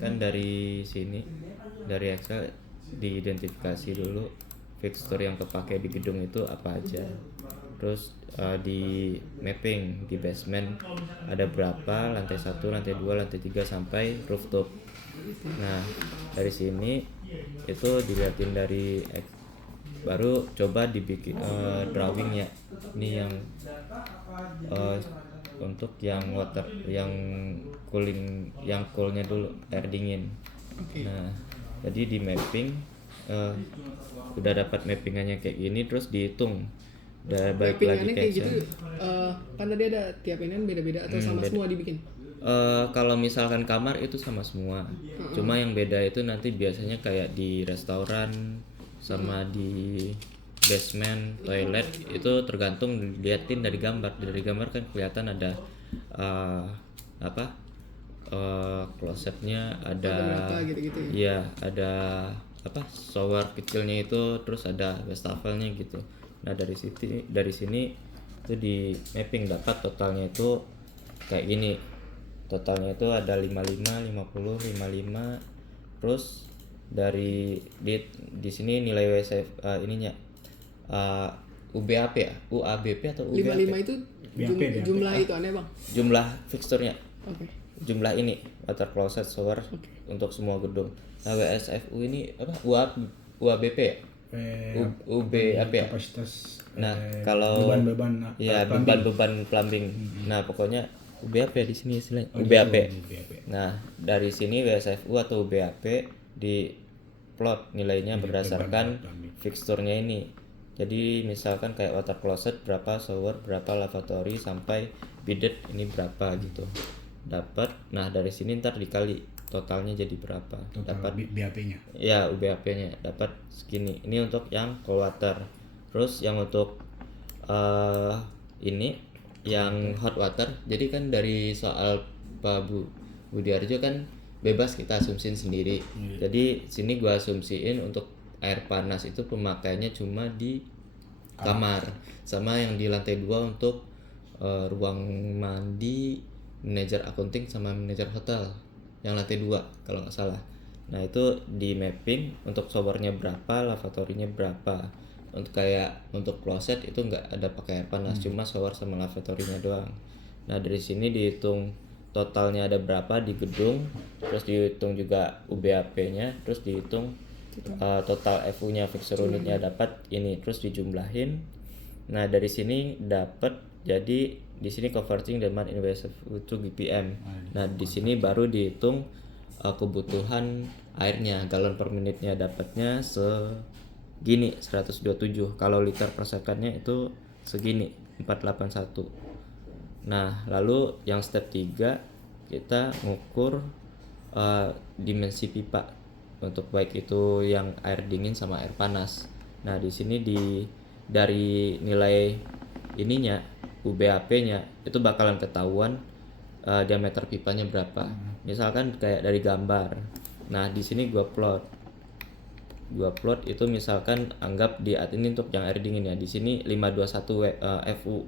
kan dari sini, dari Excel diidentifikasi dulu fixture yang kepake di gedung itu apa aja. Terus di mapping di basement ada berapa, lantai 1, lantai 2, lantai 3 sampai rooftop. Nah, dari sini itu dilihatin dari baru coba dibikin drawingnya. Ini yang untuk yang water, yang cooling, yang coolnya dulu, air dingin. Nah, jadi di mapping udah dapat mappingannya kayak gini, terus dihitung. Udah balik lagi Mappingannya ke kayak Excel. gitu, kan tadi ada tiap ini kan beda-beda atau sama beda. semua dibikin? Kalau misalkan kamar itu sama semua, cuma yang beda itu nanti biasanya kayak di restoran sama di basement, toilet itu tergantung diliatin dari gambar. Dari gambar kan kelihatan ada klosetnya, ada Berapa gitu-gitu ya? iya, ada shower kecilnya itu, terus ada wastafelnya gitu. Nah, dari sini itu di mapping dapat totalnya itu kayak gini. Totalnya itu ada 55, 50, 55. Terus dari di sini nilai WSF ininya UBAP ya, UABP atau UBAP? 55 itu jumlah itu aneh bang? Jumlah fixturnya. Oke. Jumlah ini water closet, shower untuk semua gedung. Nah, WSFU ini apa? UABP ya? UBAP ya? Kapasitas Nah, kalau beban ya beban plumbing. Nah, pokoknya UBAP di sini istilahnya UBAP. Nah, dari sini WSFU atau UBAP di plot nilainya berdasarkan fixturnya ini. Jadi misalkan kayak water closet berapa, shower berapa, lavatory sampai bidet ini berapa gitu. Dapat. Nah, dari sini ntar dikali totalnya jadi berapa. Dapat BAP-nya. Ya, UBAP-nya dapat segini. Ini untuk yang cold water. Terus yang untuk ini yang hot water. Jadi kan dari soal Pak Budiarjo kan bebas kita asumsiin sendiri. Jadi sini gua asumsiin untuk air panas itu pemakaiannya cuma di kamar, sama yang di lantai 2 untuk ruang mandi, manajer accounting sama manajer hotel yang lantai 2 kalau nggak salah. Nah, itu di mapping untuk showernya berapa, lavatorynya berapa. Untuk closet itu nggak ada pakai air panas, cuma shower sama lavatorynya doang. Nah, dari sini dihitung totalnya ada berapa di gedung, terus dihitung juga UBAP-nya, terus dihitung total FU-nya, fixture unitnya dapat ini, terus dijumlahin. Nah, dari sini dapat, jadi di sini converting demand in WSFU to BPM. Nah, di sini baru dihitung kebutuhan airnya, galon per menitnya dapatnya segini 127. Kalau liter per secondnya itu segini 481. Nah, lalu yang step 3 kita ngukur dimensi pipa untuk baik itu yang air dingin sama air panas. Nah, di sini dari nilai ininya UBAP-nya itu bakalan ketahuan diameter pipanya berapa. Misalkan kayak dari gambar. Nah, di sini gua plot itu misalkan anggap di ini untuk yang air dingin ya. Di sini 521 FU.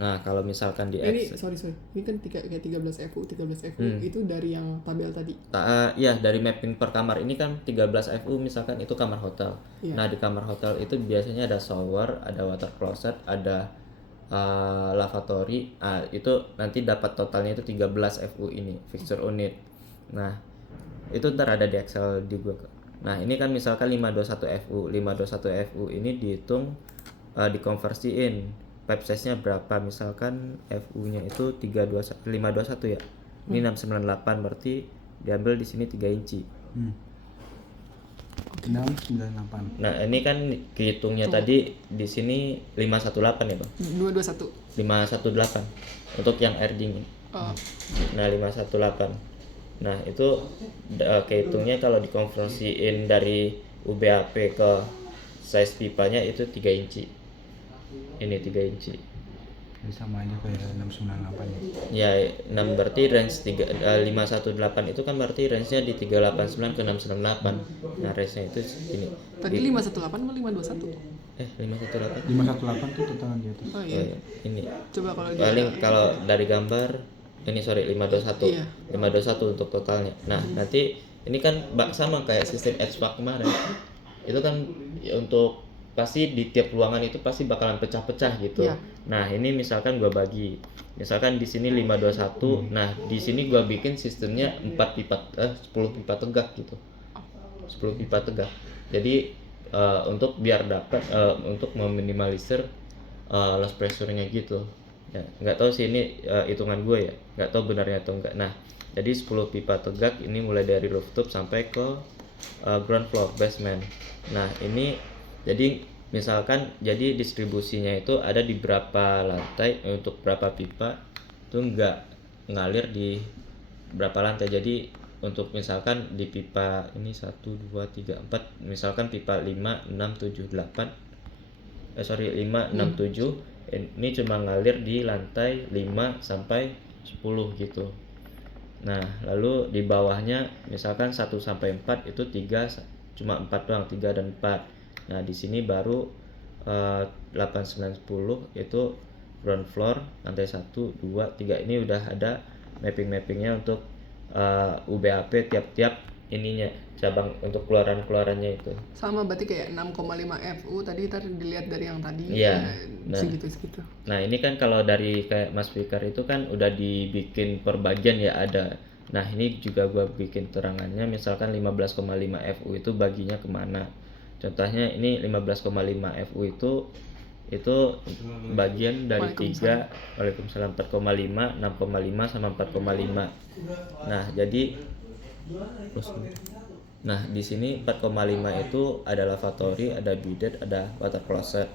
Nah, kalau misalkan di Ini sorry. Ini kan kayak 13 FU itu dari yang tabel tadi. Ya, dari mapping per kamar ini kan 13 FU misalkan itu kamar hotel. Nah, di kamar hotel itu biasanya ada shower, ada water closet, ada lavatory. Itu nanti dapat totalnya itu 13 FU ini, fixture unit. Nah, itu ntar ada di Excel di gua. Nah, ini kan misalkan 521 FU. 521 FU ini dihitung dikonversiin pipe size-nya berapa. Misalkan FU-nya itu 521 ya. Ini 698 berarti diambil di sini 3 inci. 698. Nah, ini kan kehitungnya tadi di sini 518 ya, Bang? 221. 518 untuk yang air dingin. Nah, 518. Nah, itu kehitungnya kalau dikonversiin dari UBAP ke size pipanya itu 3 inci. Ini 3 inci. Ini sama aja kayak 698 Ya, ya. 6 berarti range 518 itu kan berarti range-nya di 389 ke 698. Nah, range-nya itu ini. Tadi 518 atau 521? 518. 518 tuh totalan di atas. Oh iya. Ini. Coba kalau Paling kalau dari gambar ini sorry 521. Iya. 521 untuk totalnya. Nah, nanti ini kan sama kayak sistem HVAC kemarin. Itu kan ya untuk pasti di tiap ruangan itu pasti bakalan pecah-pecah gitu. Iya. Nah, ini misalkan gua bagi. Misalkan di sini 521. Nah, di sini gua bikin sistemnya 10 pipa tegak gitu. 10 pipa tegak. Jadi untuk biar dapat untuk meminimalisir loss pressure-nya gitu. Ya, nggak tahu sih ini hitungan gue ya, nggak tahu benarnya atau enggak. Nah, jadi 10 pipa tegak ini mulai dari rooftop sampai ke ground floor basement. Nah, ini jadi misalkan jadi distribusinya itu ada di berapa lantai untuk berapa pipa itu nggak ngalir di berapa lantai. Jadi untuk misalkan di pipa ini 1 2 3 4 misalkan pipa 5 6 7 8 5 6 7 ini cuma ngalir di lantai 5 sampai 10 gitu. Nah, lalu di bawahnya misalkan 1 sampai 4 itu 3 cuma 4 doang, 3 dan 4. Nah, di sini baru 8 9 10 itu ground floor, lantai 1 2 3 ini udah ada mapping-mappingnya untuk UBAP tiap-tiap ininya cabang untuk keluarannya itu. Sama berarti kayak 6,5 FU tadi dilihat dari yang tadi. Iya. Nah. Segitu. Nah, ini kan kalau dari kayak Mas Fikar itu kan udah dibikin per bagian ya ada. Nah, ini juga gua bikin terangannya misalkan 15,5 FU itu baginya kemana. Contohnya ini 15,5 FU itu bagian dari 3 Waalaikumsalam 4,5, 6,5 sama 4,5. Nah, jadi di sini 4,5 itu ada lavatory, ada bidet, ada water closet.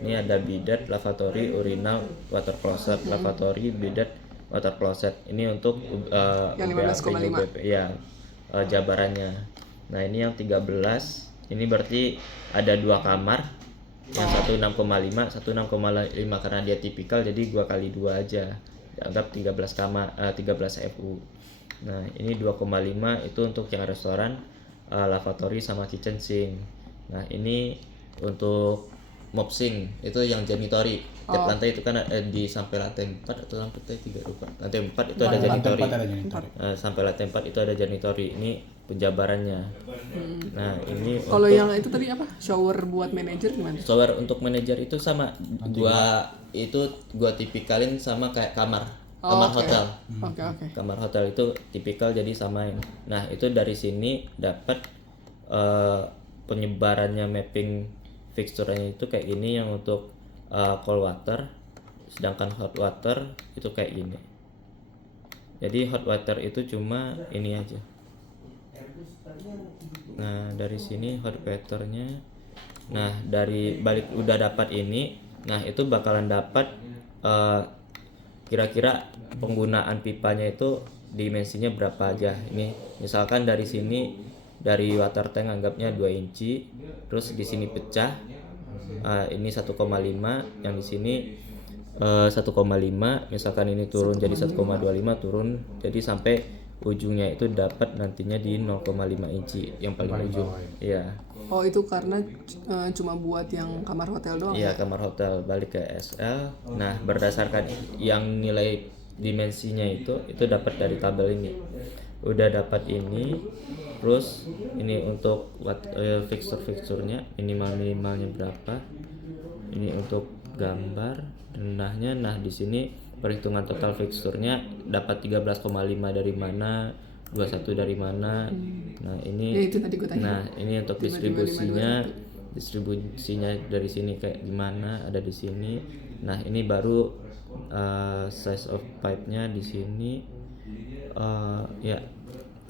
Ini ada bidet, lavatory, urinal, water closet, lavatory, bidet, water closet. Ini untuk yang 15,5. ya, jabarannya. Nah, ini yang 13. Ini berarti ada 2 kamar. Yang satu 6,5, satu 6,5 karena dia tipikal jadi gua kali 2 aja. Dianggap 13 kamar, 13 FU. Nah, ini 2,5 itu untuk yang restoran, lavatory sama kitchen sink. Nah, ini untuk mop sink itu yang janitory. Tiap lantai itu kan di sampai lantai 4 atau lantai 3 lupa. Lantai 4 itu ada janitory. Sampai lantai 4 itu ada janitory. Ini penjabarannya. Nah, ini kalau yang itu tadi apa? Shower buat manajer gimana? Shower untuk manajer itu sama. Gua tipikalin sama kayak kamar hotel. Oke. Kamar hotel itu tipikal jadi samain. Nah, itu dari sini dapat penyebarannya mapping fixturenya itu kayak gini yang untuk cold water, sedangkan hot water itu kayak gini. Jadi hot water itu cuma ini aja. Nah, dari sini hot waternya. Nah, dari balik udah dapat ini. Nah, itu bakalan dapat kira-kira penggunaan pipanya itu dimensinya berapa aja. Ini misalkan dari sini dari water tank anggapnya 2 inci, terus di sini pecah. Ini 1,5, yang di sini 1,5, misalkan ini turun 1,5. Jadi 1,25 turun jadi sampai ujungnya itu dapat nantinya di 0,5 inci yang paling ujung. Iya. Oh, itu karena cuma buat yang kamar hotel doang? Iya, kamar hotel balik ke SL. Nah, berdasarkan yang nilai dimensinya itu dapat dari tabel ini. Udah dapat ini, terus ini untuk fixture-fixturnya minimalnya berapa. Ini untuk gambar rendahnya. Nah, di sini perhitungan total fixturnya dapat 13,5 dari mana, 21 dari mana. Nah, ini ya, itu tadi gua tanya. Nah, ini untuk distribusinya dari sini kayak gimana, ada di sini. Nah, ini baru size of pipe-nya di sini. Ya.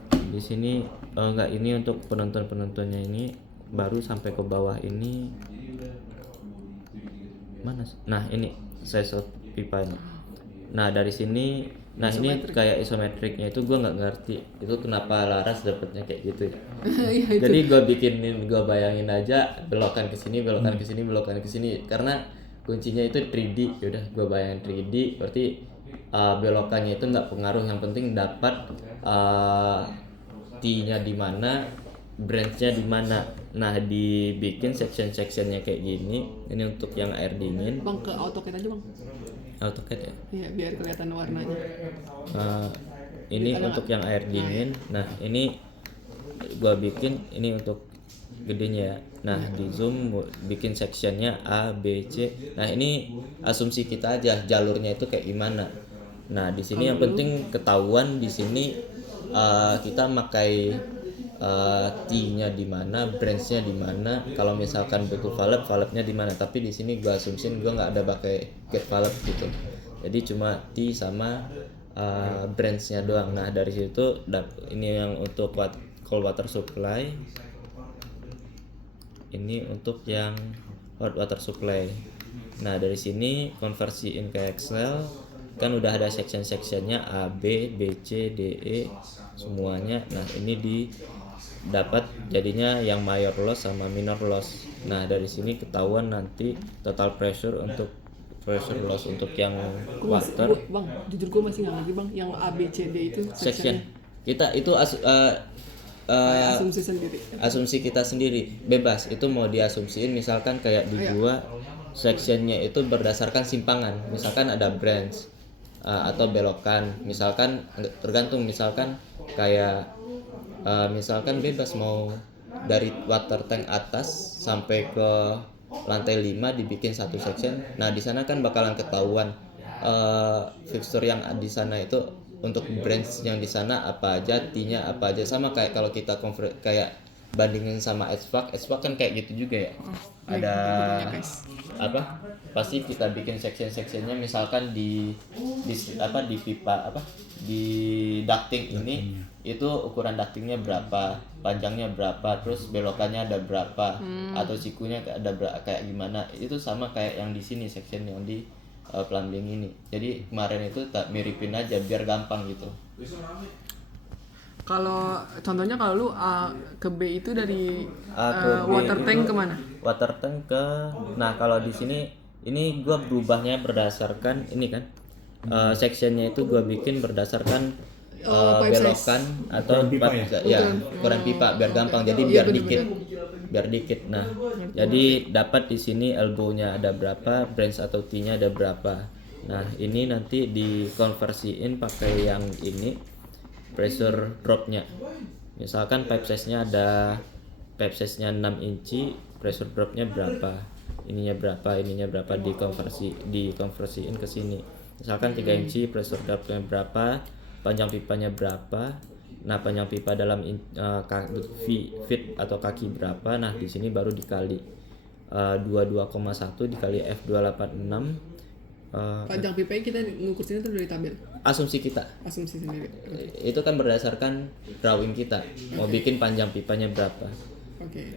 Di sini enggak, ini untuk penontonnya ini baru sampai ke bawah ini. Mana? Nah, ini size of pipa ini. Nah, dari sini ini kayak isometriknya itu gue nggak ngerti itu kenapa Laras dapetnya kayak gitu ya. Jadi gue bayangin aja belokan ke sini karena kuncinya itu 3D. Yaudah gue bayangin 3D berarti belokannya itu nggak pengaruh, yang penting dapat T-nya di mana, branch-nya di mana. Nah, dibikin section-sectionnya kayak gini. Ini untuk yang air dingin. Bang, ke AutoCAD aja bang. AutoCAD ya. Iya, biar kelihatan warnanya. Ini untuk yang air dingin. Nah, ini gua bikin ini untuk gedenya ya. Nah, di zoom bikin sectionnya A, B, C. Nah, ini asumsi kita aja jalurnya itu kayak gimana. Nah, di sini yang penting ketahuan di sini kita pakai T-nya di mana, branch-nya di mana. Kalau misalkan butuh valve-nya di mana. Tapi di sini gua asumsiin gua nggak ada pakai get valve gitu. Jadi cuma T sama branch-nya doang. Nah, dari situ ini yang untuk cold water supply. Ini untuk yang hot water supply. Nah, dari sini konversiin ke Excel. Kan udah ada section-sectionnya A, B, B, C, D, E semuanya. Nah, ini dapat jadinya yang mayor loss sama minor loss. Nah, dari sini ketahuan nanti total pressure untuk pressure loss untuk yang water. Bang, jujur gue masih nggak ngerti bang, yang A, B, C, D itu Section. Kita itu asumsi sendiri. asumsi kita sendiri, bebas. Itu mau diasumsiin misalkan kayak di gua sectionnya itu berdasarkan simpangan. Misalkan ada branch atau belokan. Misalkan tergantung, misalkan kayak misalkan bebas mau dari water tank atas sampai ke lantai 5 dibikin satu section. Nah, di sana kan bakalan ketahuan fixture yang di sana itu untuk branch yang di sana apa aja, T-nya apa aja. Sama kayak kalau kita kayak bandingin sama HVAC kan kayak gitu juga ya. Ada apa? Pasti kita bikin section-sectionnya misalkan di pipa di ducting ini itu ukuran ductingnya berapa, panjangnya berapa, terus belokannya ada berapa, atau sikunya ada kayak gimana. Itu sama kayak yang di sini section yang di plumbing ini. Jadi kemarin itu tak miripin aja biar gampang gitu. Kalau contohnya kalau lu A ke B itu dari A ke B water tank itu kemana? Water tank ke. Nah, kalau di sini ini gua berubahnya berdasarkan ini kan. Sectionnya itu gua bikin berdasarkan belokan atau ukuran pipa biar gampang. Jadi biar dikit. Nah, jadi dapat di sini elbow-nya ada berapa, branch atau T-nya ada berapa. Nah, ini nanti dikonversiin pakai yang ini pressure drop-nya. Misalkan pipe size-nya 6 inci, pressure drop-nya berapa, ininya berapa, dikonversiin ke sini. Misalkan 3 inci, pressure drop-nya berapa, panjang pipanya berapa. Nah, panjang pipa dalam feet atau kaki berapa. Nah, di sini baru dikali 22,1 dikali F286. Panjang pipanya kita ngukur sini tuh dari tabel. Asumsi kita. Asumsi sendiri. Itu kan berdasarkan drawing kita. Mau bikin panjang pipanya berapa.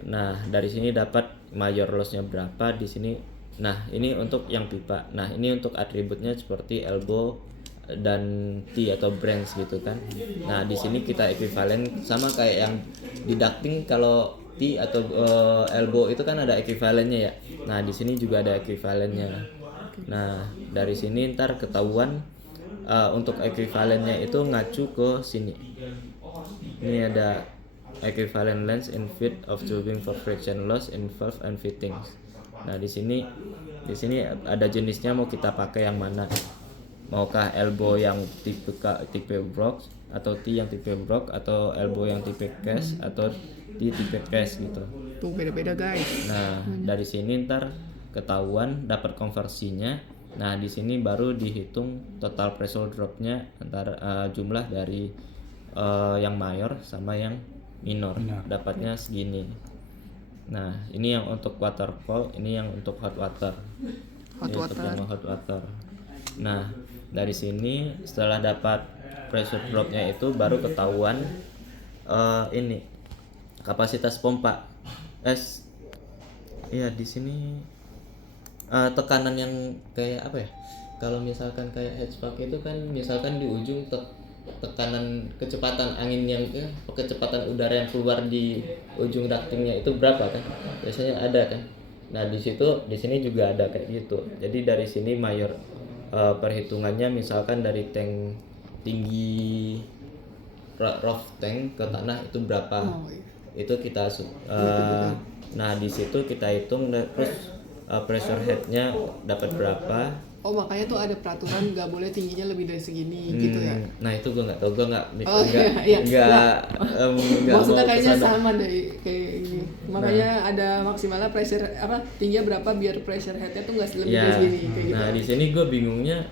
Nah, dari sini dapat mayor loss-nya berapa di sini. Nah, ini untuk yang pipa. Nah, ini untuk atributnya seperti elbow dan T atau branch gitu kan. Nah, di sini kita ekuivalen sama kayak yang di ducting. Kalau T atau elbow itu kan ada ekuivalennya ya. Nah, di sini juga ada ekuivalennya. Nah, dari sini ntar ketahuan untuk ekuivalennya itu ngacu ke sini. Ini ada equivalent length in feet of tubing for friction loss in valve and fittings. Nah, di sini ada jenisnya mau kita pakai yang mana. Maukah elbow yang tipe Brock atau T yang tipe Brock, atau elbow yang tipe cast atau T tipe cast gitu. Tuh beda-beda guys. Nah, dari sini ntar ketahuan dapat konversinya. Nah, di sini baru dihitung total pressure drop-nya antara jumlah dari yang mayor sama yang minor. Dapatnya segini. Nah, ini yang untuk water cold, ini yang untuk hot water. Untuk yang hot water. Nah, dari sini setelah dapat pressure drop-nya itu baru ketahuan ini kapasitas pompa. Iya, di sini tekanan yang kayak apa ya? Kalau misalkan kayak HVAC itu kan misalkan di ujung tekanan kecepatan angin yang kecepatan udara yang keluar di ujung ductingnya itu berapa kan? Biasanya ada kan. Nah, di sini juga ada kayak gitu. Jadi dari sini mayor perhitungannya misalkan dari tank tinggi roof tank ke tanah itu berapa. itu kita nah di situ kita hitung terus pressure headnya dapat berapa. Oh makanya tuh ada peraturan nggak boleh tingginya lebih dari segini gitu ya. Nah itu gue nggak tahu, gue nggak Maksudnya mau kayaknya kesana. sama deh kayak gini. Makanya ada maksimalnya pressure tingginya berapa biar pressure headnya tuh nggak lebih dari segini kayak gitu. Nah di sini gue bingungnya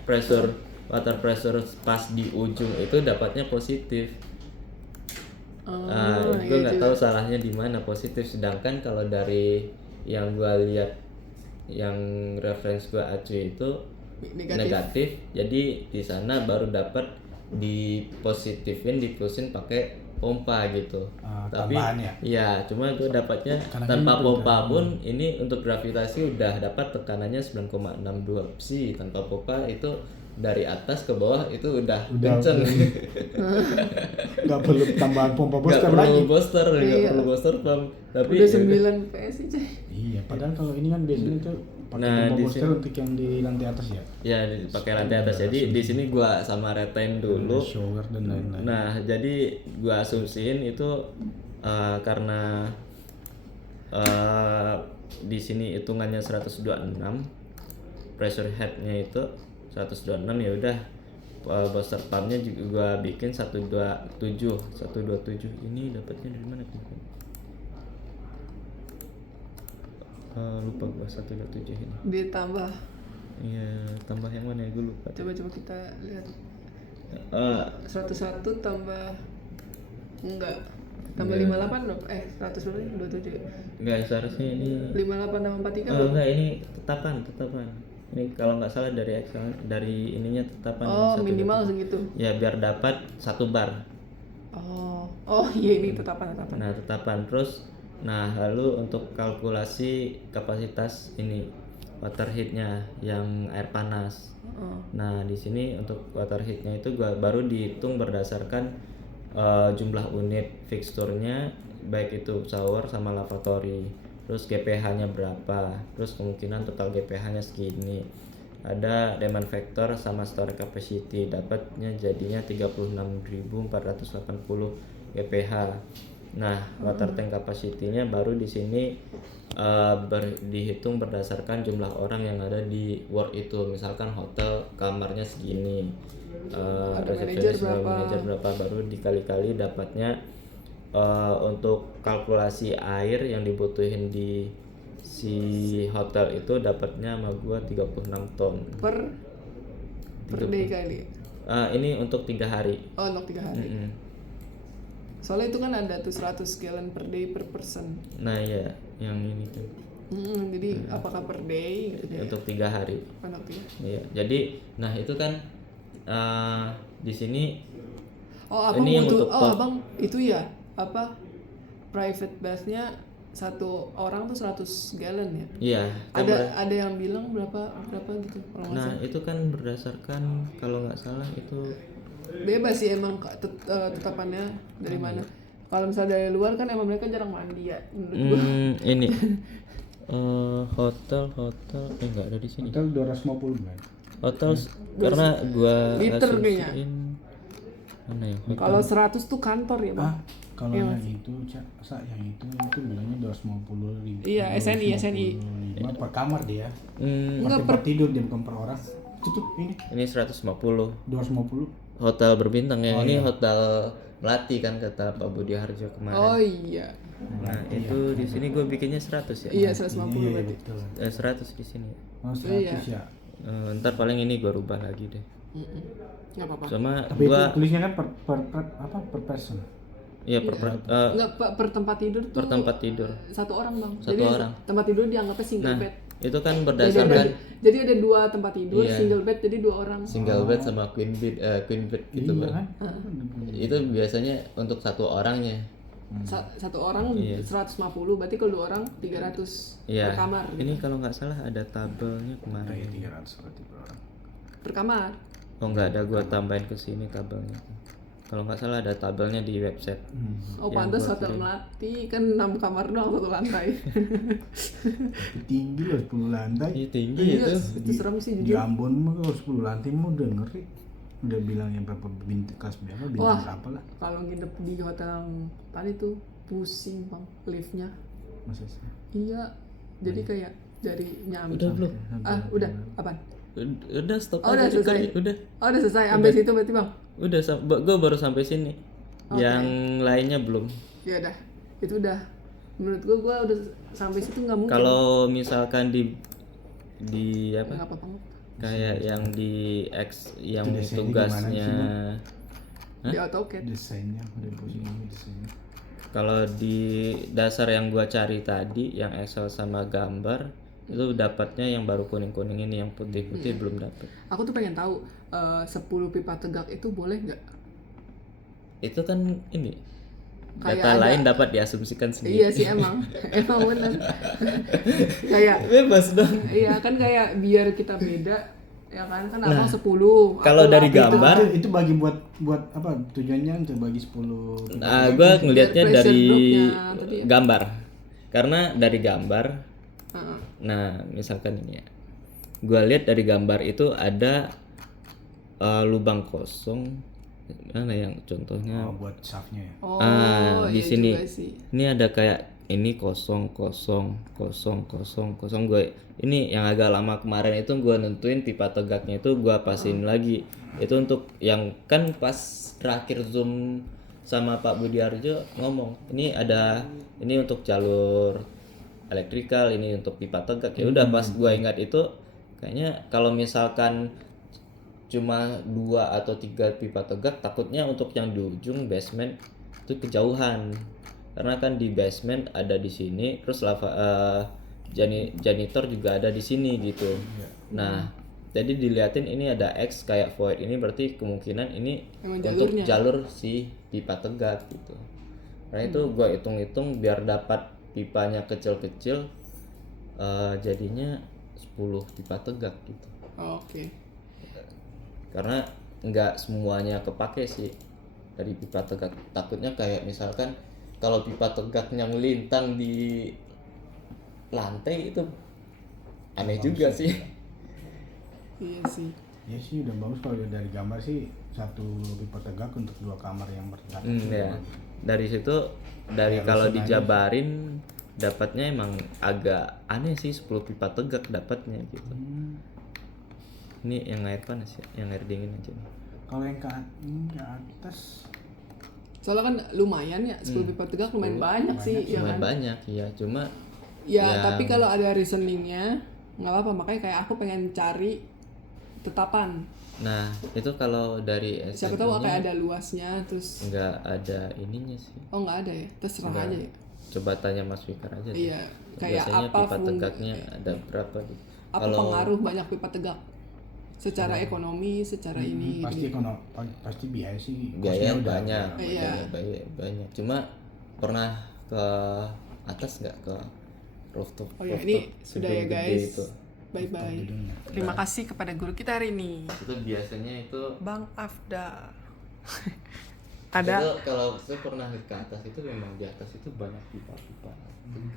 water pressure pas di ujung itu dapatnya positif. Gue nggak tahu salahnya di mana positif, sedangkan kalau dari yang gue lihat yang reference gue acu itu negatif. Jadi di sana baru dapat dipositifin, diplusin pakai pompa gitu. Tapi ya cuma gue dapatnya tanpa pompa pun ini untuk gravitasi udah dapat tekanannya 9,62 psi. Tanpa pompa itu dari atas ke bawah itu udah kenceng. Nggak perlu tambahan pompa booster Nggak lagi. perlu booster pump. Tapi udah 9 PS aja. Iya, padahal kalau ini kan biasanya tuh pakai pompa booster untuk yang di lantai atas ya. Ya pakai lantai atas. Jadi di sini gua sama retain dulu. Shower dan lain-lain. Nah jadi gua asumsiin itu karena di sini hitungannya 126, pressure headnya itu 126, ya udah booster pumpnya juga gua bikin 127 ini dapatnya dari mana tuh? Lupa gua 127 ini. Ditambah. Iya, tambah yang mana ya, gua lupa. Coba kita lihat. 101 tambah enggak. Tambah 58 dong. 100 berapa nih? 27. Enggak, seharusnya ini 58 tambah 43. Oh enggak, ini tetapan. Ini kalau nggak salah dari ininya tetapan. Oh, minimal segitu. Ya biar dapat 1 bar. Oh iya, ini tetapan. Nah, tetapan terus. Nah, lalu untuk kalkulasi kapasitas ini water heatnya yang air panas. Nah, di sini untuk water heatnya itu gua baru dihitung berdasarkan jumlah unit fixturnya, baik itu shower sama lavatory. Terus GPH-nya berapa? Terus kemungkinan total GPH-nya segini. Ada demand factor sama storage capacity, dapatnya jadinya 36.480 GPH. Nah, water tank capacity-nya baru di sini dihitung berdasarkan jumlah orang yang ada di ward itu. Misalkan hotel kamarnya segini, resepsionis manajer berapa, baru dikali-kali dapatnya. Untuk kalkulasi air yang dibutuhin di si hotel itu dapatnya sama gua 36 ton per day kali. Ini untuk 3 hari. Oh, untuk 3 hari. Soalnya itu kan ada tuh 100 gallon per day per person. Nah iya, yang ini tuh. Jadi apakah per day gitu ya? Untuk 3 hari. Iya. Jadi, nah itu kan di sini. Abang ini butuh. Abang itu ya private bath-nya satu orang tuh 100 gallon ya? Iya. Ada yang bilang berapa gitu kalau nggak salah. Itu kan berdasarkan kalau nggak salah itu bebas sih emang tetapannya dari mana. Kalau misalnya dari luar kan emang mereka jarang mandi ya. Ini hotel nggak ada di sini. Hotel 250 kan? Hotel karena gua liter kayaknya. Mana ya? Kalau 100 tuh kantor ya, Bang. Kalau yang itu bilangnya 250.000. Iya, SNI. Per kamar dia. Enggak per tidur dia, bukan per orang. Tutup ini. Ini 150. 250. Hotel berbintang ya. Ini hotel Melati kan kata Pak Budi Harjo kemarin. Oh iya. Nah, itu di sini gue bikinnya 100 ya. Iya, 150 berarti. 100 di sini. Oh, 100 ya. Ntar paling ini gue rubah lagi deh. Nggak apa-apa. Sama tapi gua itu tulisnya kan per person. Iya, per tempat tidur tuh. Per tempat tidur. Satu orang, Bang. Jadi orang. Tempat tidur dianggapnya single bed. Itu kan berdasarkan. Jadi ada 2 tempat tidur, single bed jadi 2 orang. Single bed sama queen bed gitu, Bang. Kan? Itu biasanya untuk 1 orangnya. Satu orang 150, berarti kalau 2 orang 300 per kamar. Ini kalau nggak salah ada tabelnya kemarin. 300 berarti per orang. Per kamar. Oh nggak ada, gua tambahin ke sini tabelnya. Kalau nggak salah ada tabelnya di website. Pantas hotel Melati kan 6 kamar doang 1 lantai. Tinggi loh 10 lantai. Iya tinggi itu. Itu serem sih Di jujur. Ambon mah kalau 10 lantai mah udah ngeri. Udah bilangnya berapa bintang kelas berapa bintang berapa lah. Kalau nginep di hotel yang tadi tuh pusing bang liftnya. Masa sih? Iya, jadi kayak jarinya ambil. Udah belum? Udah apaan? Udah stop Oh, udah aja selesai. kali. Udah Selesai sampai situ berarti bang. udah gue baru sampai sini. Oke. Yang lainnya belum. Ya udah, itu udah. Menurut gue udah sampai situ nggak mungkin. Kalau misalkan di apa? Nggak apa-apa. Kayak yang di X yang Itu desainnya tugasnya gimana Di AutoCAD. Desainnya udah pusing desainnya. kalau di dasar yang gua cari tadi yang Excel sama gambar itu dapatnya yang baru kuning-kuning ini, yang putih-putih belum dapat. Aku tuh pengen tahu 10 pipa tegak itu boleh nggak? Itu kan ini Kayak data ada- lain dapat diasumsikan sendiri. Iya sih emang benar. Kayak Bebas dong. iya kan kayak biar kita beda ya kan abang 10. Kalau aku dari 8. gambar Itu bagi buat apa tujuannya untuk bagi 10. gua ngelihatnya Pressure dari drop-nya tadi ya. gambar. Karena dari gambar, Heeh. nah misalkan ini ya, gua lihat dari gambar itu ada lubang kosong. Mana yang contohnya? Oh, buat shaftnya ya. Oh, Di iya sini. juga sih. Ini ada kayak ini kosong. Gue ini yang agak lama kemarin itu gue nentuin pipa tegaknya itu gue pasin lagi. Itu untuk yang kan pas terakhir Zoom sama Pak Budiarjo ngomong, ini ada ini untuk jalur elektrikal, ini untuk pipa tegak. Ya udah pas gue ingat itu kayaknya kalau misalkan cuma 2 atau 3 pipa tegak, takutnya untuk yang di ujung basement itu kejauhan, karena kan di basement ada di sini, terus janitor juga ada di sini gitu. Nah jadi diliatin ini ada X kayak void, ini berarti kemungkinan ini Emang untuk jalurnya. jalur si pipa tegak gitu. Karena itu gue hitung-hitung biar dapat pipanya kecil-kecil, jadinya 10 pipa tegak gitu. Oke. Karena nggak semuanya kepake sih dari pipa tegak. Takutnya kayak misalkan kalau pipa tegaknya ngelintang di lantai itu aneh juga sih. Iya sih. Ya sih udah bagus kalau dari gambar sih, 1 pipa tegak untuk 2 kamar yang berdekatan. Ya. Dari situ dari Ya, kalau langsung aja. dijabarin dapatnya emang agak aneh sih, 10 pipa tegak dapatnya gitu. Ini yang air panas ya, yang air dingin aja nih. Kalau yang ke atas Soalnya kan lumayan ya 10 pipa tegak lumayan banyak sih ya Lumayan kan. banyak ya, cuma Ya, tapi kalau ada reasoningnya nggak apa-apa, makanya kayak aku pengen cari tetapan. nah itu kalau dari Siapa tahu SMU-nya kayak ada luasnya terus. nggak ada ininya sih. Oh nggak ada ya, terserah Nggak. aja ya. Coba tanya Mas Fikar aja deh. Iya, kayak Biasanya apa pipa fung- tegaknya ada berapa gitu. Apa pengaruh banyak pipa tegak? Secara ekonomi, secara ini pasti gitu. pasti biaya sih. Biaya Costnya udah- banyak, Iya. biaya banyak. Cuma pernah ke atas nggak, ke rooftop? Oh ya, rooftop ini sudah ya gedung gede guys. itu. Bye bye. gedungnya. Terima kasih kepada guru kita hari ini, Itu biasanya itu Bang Afda. itu Ada kalau saya pernah ke atas itu memang di atas itu banyak pipa-pipa tegak